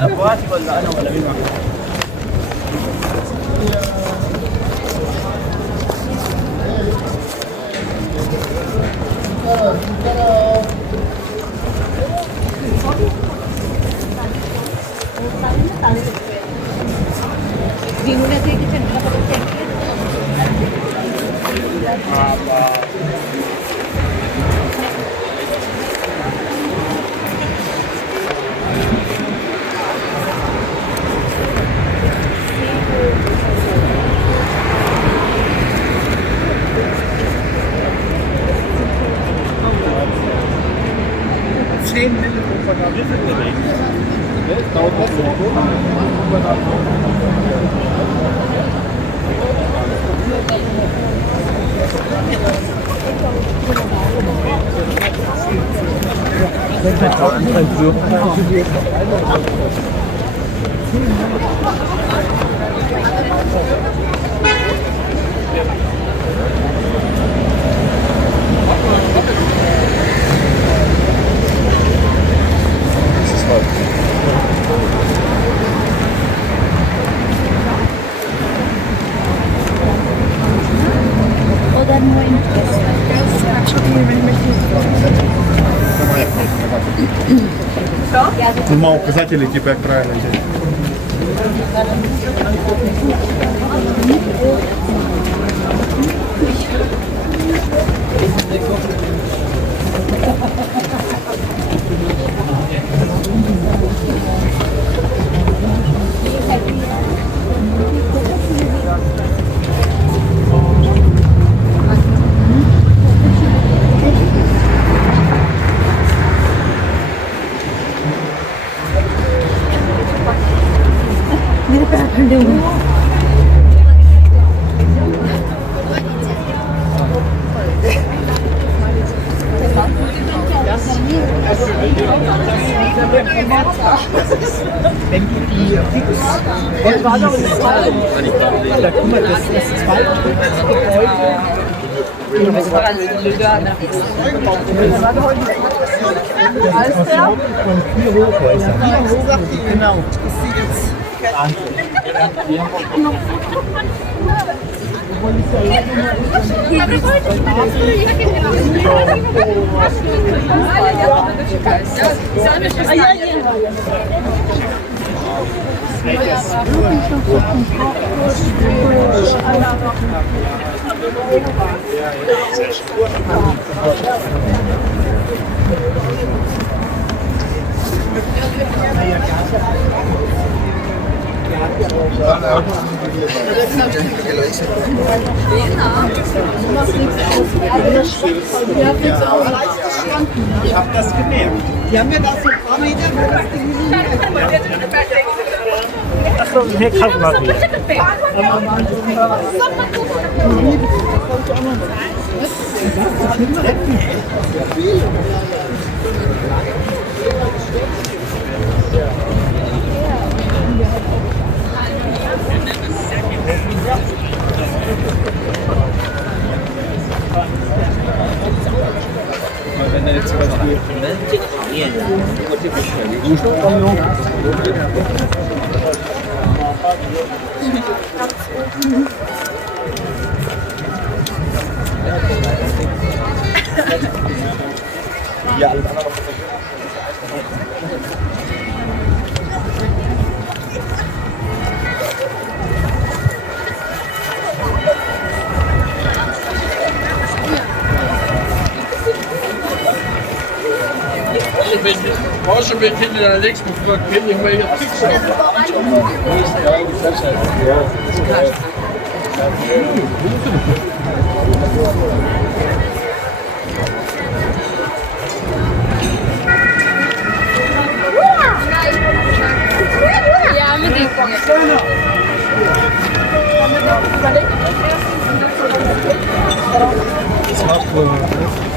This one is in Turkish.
ابواتي ولا انا ولا مين واحد؟ Oder nur in Нема указателей, типа, як правильно взяти. Wenn du die da guck mal, das zweite von 4 Hochhäusern. Genau. Ich habe das gemerkt. Die haben mir das so ein paar Meter Achso, hier kann man nicht. Wenn er jetzt zum Beispiel ja, alles andere. Als je met kinderen naar links moet, dan kun je mee op fiets zijn. Ja, met die. Das macht wohl.